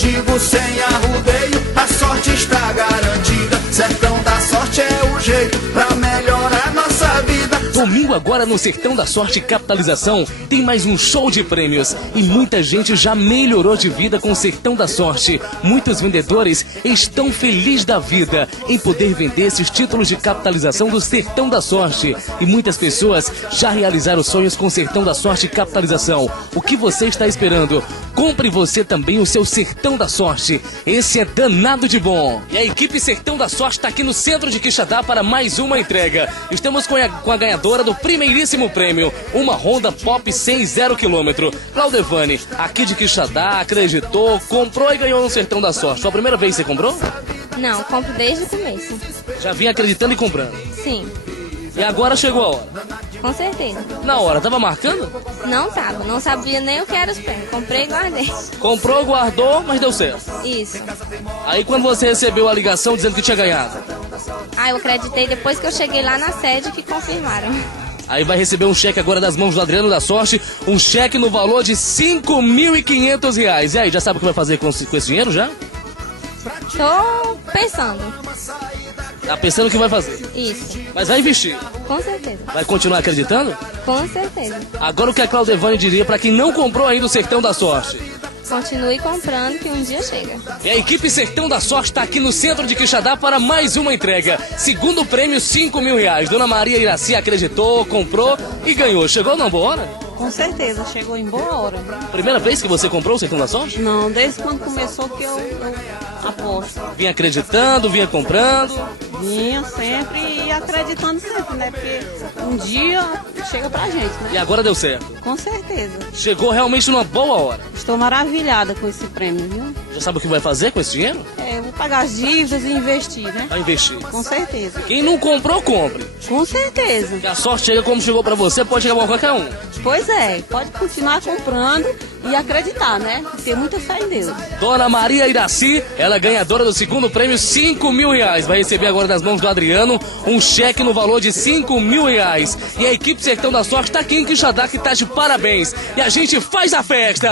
digo sem arrudeio, a sorte está garantida. Sertão da Sorte é o jeito pra melhorar nossa vida. Domingo agora no Sertão da Sorte Capitalização tem mais um show de prêmios e muita gente já melhorou de vida com o Sertão da Sorte. Muitos vendedores estão felizes da vida em poder vender esses títulos de capitalização do Sertão da Sorte e muitas pessoas já realizaram sonhos com o Sertão da Sorte Capitalização. O que você está esperando? Compre você também o seu Sertão da Sorte. Esse é danado de bom. E a equipe Sertão da Sorte está aqui no centro de Quixadá para mais uma entrega. Estamos com a ganhadora do primeiríssimo prêmio, uma Honda Pop 100 0 km. Claudevane, aqui de Quixadá, acreditou, comprou e ganhou no Sertão da Sorte. Foi a primeira vez que você comprou? Não, compro desde o começo. Já vinha acreditando e comprando. Sim, E agora chegou a hora. com certeza. Na hora, tava marcando? Não tava, não sabia nem o que era os prêmios. Comprei e guardei. Comprou, guardou, mas deu certo. Isso. Aí quando você recebeu a ligação dizendo que tinha ganhado, Ah, eu acreditei depois que eu cheguei lá na sede que confirmaram. aí vai receber um cheque agora das mãos do Adriano da Sorte, um cheque no valor de R$ 5.500. E aí, já sabe o que vai fazer com esse dinheiro já? Tô pensando. Tá pensando o que vai fazer, Isso, mas vai investir. com certeza. Vai continuar acreditando? Com certeza. Agora o que a Claudevane diria para quem não comprou ainda o Sertão da Sorte? Continue comprando que um dia chega. E a equipe Sertão da Sorte está aqui no centro de Quixadá para mais uma entrega. Segundo prêmio, R$ 5.000. Dona Maria Iraci acreditou, comprou e ganhou. Chegou na boa hora? Com certeza, chegou em boa hora. Primeira vez que você comprou o Sertão da Sorte? Não, desde quando começou que eu aposto. Vinha acreditando, vinha comprando. Vinha sempre e acreditando sempre, né? Porque um dia chega pra gente, né? E agora deu certo. Com certeza. Chegou realmente numa boa hora. Estou maravilhada com esse prêmio, viu? Já sabe o que vai fazer com esse dinheiro? Eu vou pagar as dívidas e investir, né? Vai investir. Com certeza. Quem não comprou, compre. Com certeza. Que a sorte chega como chegou pra você, pode chegar pra qualquer um. Pois é, pode continuar comprando e acreditar, né? Ter muita fé em Deus. Dona Maria Iraci, ela é ganhadora do segundo prêmio, R$ 5.000. Vai receber agora das mãos do Adriano um cheque no valor de R$ 5.000. E a equipe Sertão da Sorte está aqui em Quixadá, que tá de parabéns. E a gente faz a festa!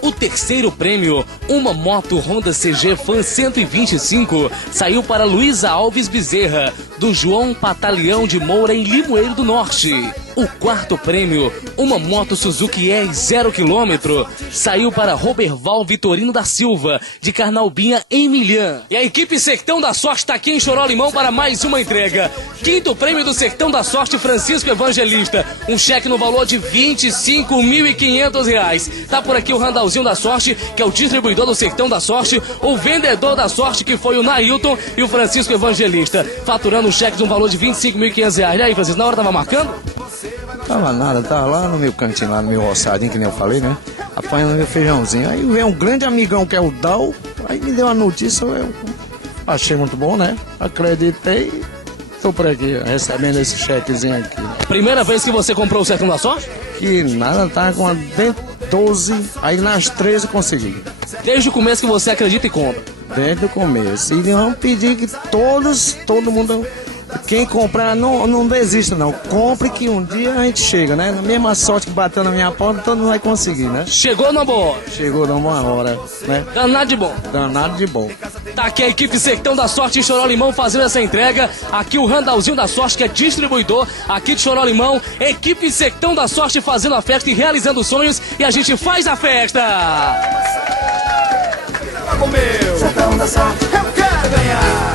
O terceiro prêmio, uma moto Honda CG Fan 125, saiu para Luísa Alves Bezerra, do João Pataleão de Moura, em Limoeiro do Norte. O quarto prêmio, uma moto Suzuki E 0 km, saiu para Roberval Vitorino da Silva, de Carnaubinha, em Milhã. E a equipe Sertão da Sorte está aqui em Choró Limão para mais uma entrega. Quinto prêmio do Sertão da Sorte, Francisco Evangelista, um cheque no valor de R$ 25.500. Tá por aqui o Randalzinho da Sorte, que é o distribuidor do Sertão da Sorte, o vendedor da Sorte, que foi o Nailton, e o Francisco Evangelista, faturando um cheque de um valor de R$ 25.500. E aí, Francisco, na hora tava marcando? Tava nada, tava lá no meu cantinho, lá no meu roçadinho, que nem eu falei, né? Apanhando meu feijãozinho. Aí veio um grande amigão que é o Dal, aí me deu a notícia, eu achei muito bom, né? Acreditei, tô por aqui, recebendo esse chequezinho aqui. Primeira vez que você comprou o Sertão da Sorte? Que nada, tava com a 12, aí nas 13 eu consegui. Desde o começo que você acredita e compra. Desde o começo. E vamos pedir que todo mundo, quem comprar, não desista não. Compre que um dia a gente chega, né? Na mesma sorte que bateu na minha porta, todo mundo vai conseguir, né? Chegou na boa hora. Chegou numa hora, né? Danado de bom. Danado de bom. Tá aqui a equipe Sertão da Sorte em Choró Limão fazendo essa entrega. Aqui o Randalzinho da Sorte, que é distribuidor aqui de Choró Limão. Equipe Sertão da Sorte fazendo a festa e realizando sonhos. E a gente faz a festa! Sertão da Sorte, eu quero ganhar.